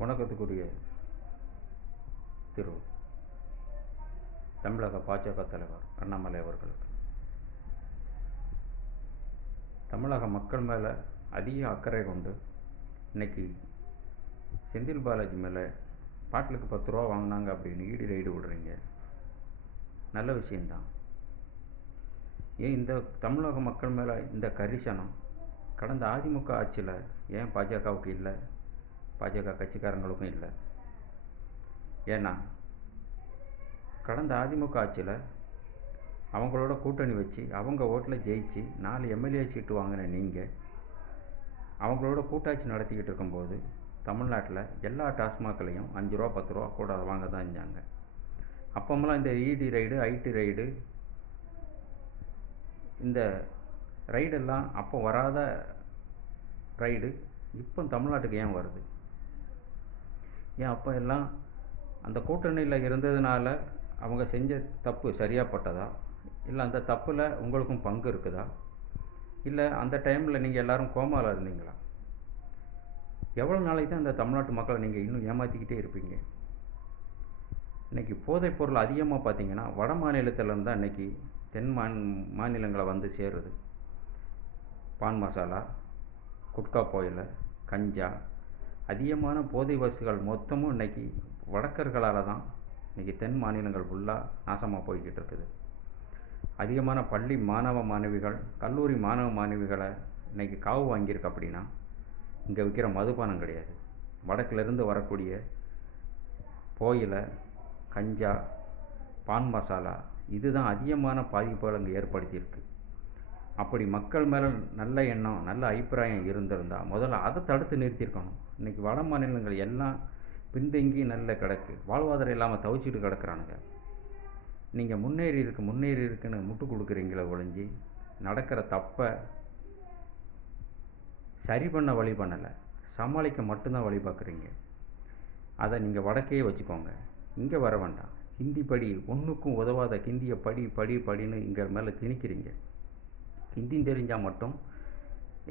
வணக்கத்துக்குரிய திரு தமிழக பாஜக தலைவர் அண்ணாமலை அவர்களுக்கு தமிழக மக்கள் மேலே அதிக அக்கறை கொண்டு இன்றைக்கி செந்தில் பாலாஜி மேலே பாட்டிலுக்கு 10 ரூபா வாங்கினாங்க அப்படின்னு ஈடி ரைடு விடுறீங்க. நல்ல விஷயந்தான். ஏன் இந்த தமிழக மக்கள் மேலே இந்த கரிசனம் கடந்த அதிமுக ஆட்சியில் ஏன் பாஜகவுக்கு இல்லை, பாஜக கட்சிக்காரங்களுக்கும் இல்லை? ஏன்னா கடந்த அதிமுக ஆட்சியில் அவங்களோட கூட்டணி வச்சு அவங்க ஓட்டில் ஜெயிச்சு 4 எம்எல்ஏ சீட்டு வாங்கின நீங்கள் அவங்களோட கூட்டாட்சி நடத்திக்கிட்டு இருக்கும்போது தமிழ்நாட்டில் எல்லா டாஸ்மாக்லையும் 5 ரூபா 10 ரூபா கூட வாங்க தான் செஞ்சாங்க. அப்போமெல்லாம் இந்த இடி ரைடு ஐடி ரைடு இந்த ரைடெல்லாம் அப்போ வராத ரைடு இப்போ தமிழ்நாட்டுக்கு ஏன் வருது? ஏன் அப்போ எல்லாம் அந்த கூட்டணியில் இருந்ததுனால அவங்க செஞ்ச தப்பு சரியாகப்பட்டதா, இல்லை அந்த தப்பில் உங்களுக்கும் பங்கு இருக்குதா, இல்லை அந்த டைமில் நீங்கள் எல்லோரும் கோமாவில் இருந்தீங்களா? எவ்வளோ நாளைக்கு தான் இந்த தமிழ்நாட்டு மக்களை நீங்கள் இன்னும் ஏமாற்றிக்கிட்டே இருப்பீங்க? இன்றைக்கி போதைப் பொருள் அதிகமாக பார்த்திங்கன்னா வட மாநிலத்திலேருந்து தான் இன்றைக்கி தென் மாநிலங்களை வந்து சேருது. பான் மசாலா, குட்கா புயல், கஞ்சா, அதிகமான போதை வசுகள் மொத்தமும் இன்றைக்கி வடக்கர்களால் தான் இன்றைக்கி தென் மாநிலங்கள் ஃபுல்லாக நாசமாக போய்கிட்டு இருக்குது. அதிகமான பள்ளி மாணவ மாணவிகள், கல்லூரி மாணவ மாணவிகளை இன்றைக்கி காவு வாங்கியிருக்கு. அப்படின்னா இங்கே விற்கிற மதுபானம் கிடையாது, வடக்கிலிருந்து வரக்கூடிய புயல், கஞ்சா, பான் மசாலா, இதுதான் அதிகமான பாதிப்புகள் அங்கே ஏற்படுத்தியிருக்கு. அப்படி மக்கள் மேலே நல்ல எண்ணம் நல்ல அபிப்பிராயம் இருந்திருந்தால் முதல்ல அதை தடுத்து நிறுத்தியிருக்கணும். இன்றைக்கி வட மாநிலங்கள் எல்லாம் பின்தங்கி நல்ல கிடக்கு, வாழ்வாதாரம் இல்லாமல் தவிச்சிட்டு கிடக்குறானுங்க. நீங்கள் முன்னேறி இருக்குன்னு முட்டு கொடுக்குறீங்களே ஒழிஞ்சி நடக்கிற தப்பை சரி பண்ண வழி பண்ணலை, சமாளிக்க மட்டும்தான் வழி பார்க்குறீங்க. அதை நீங்கள் வடக்கையே வச்சுக்கோங்க, இங்கே வர வேண்டாம். ஹிந்தி படி, ஒன்றுக்கும் உதவாத ஹிந்தியை படின்னு இங்கே மேலே திணிக்கிறீங்க. ஹிந்தி தெரிஞ்சால் மட்டும்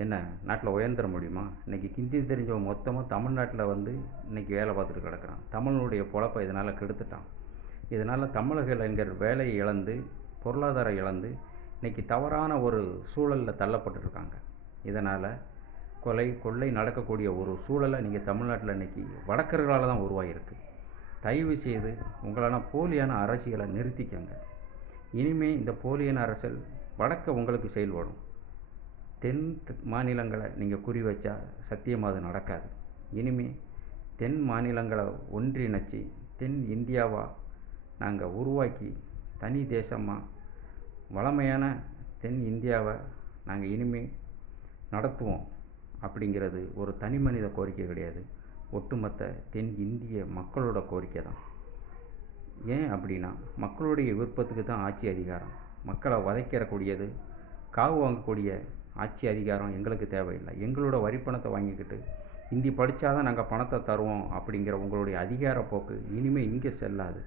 என்ன நாட்டில் உயர்ந்துட முடியுமா? இன்றைக்கி ஹிந்தி தெரிஞ்சவன் மொத்தமாக தமிழ்நாட்டில் வந்து இன்றைக்கி வேலை பார்த்துட்டு கிடக்கிறான். தமிழனுடைய பொழப்பை இதனால் கெடுத்துட்டான். இதனால் தமிழக இளைஞர் வேலையை இழந்து பொருளாதாரம் இழந்து இன்றைக்கி தவறான ஒரு சூழலில் தள்ளப்பட்டுருக்காங்க. இதனால் கொலை கொள்ளை நடக்கக்கூடிய ஒரு சூழலை நீங்கள் தமிழ்நாட்டில் இன்றைக்கி வடக்கர்களால் தான் உருவாகிருக்கு. தயவு செய்து உங்களால் போலியான அரசியலை நிறுத்திக்கங்க. இனிமேல் இந்த போலியான அரசியல் வடக்க உங்களுக்கு செயல்படும். தென் மாநிலங்களை நீங்கள் குறி வச்சா சத்தியமாக அது நடக்காது. இனிமேல் தென் மாநிலங்களை ஒன்றிணைச்சி தென் இந்தியாவாக நாங்கள் உருவாக்கி தனி தேசமாக வளமையான தென் இந்தியாவை நாங்கள் இனிமேல் நடத்துவோம். அப்படிங்கிறது ஒரு தனி மனித கோரிக்கை கிடையாது, ஒட்டுமொத்த தென் இந்திய மக்களோட கோரிக்கை தான். ஏன் அப்படின்னா மக்களுடைய விருப்பத்துக்கு தான் ஆட்சி அதிகாரம். மக்களை வதைக்கிறக்கூடியது, காவு வாங்கக்கூடிய ஆட்சி அதிகாரம் எங்களுக்கு தேவையில்லை. எங்களோட வரிப்பணத்தை வாங்கிக்கிட்டு ஹிந்தி படித்தா தான் நாங்கள் பணத்தை தருவோம் அப்படிங்கிற உங்களுடைய அதிகார போக்கு இனிமேல் இங்கே செல்லாது.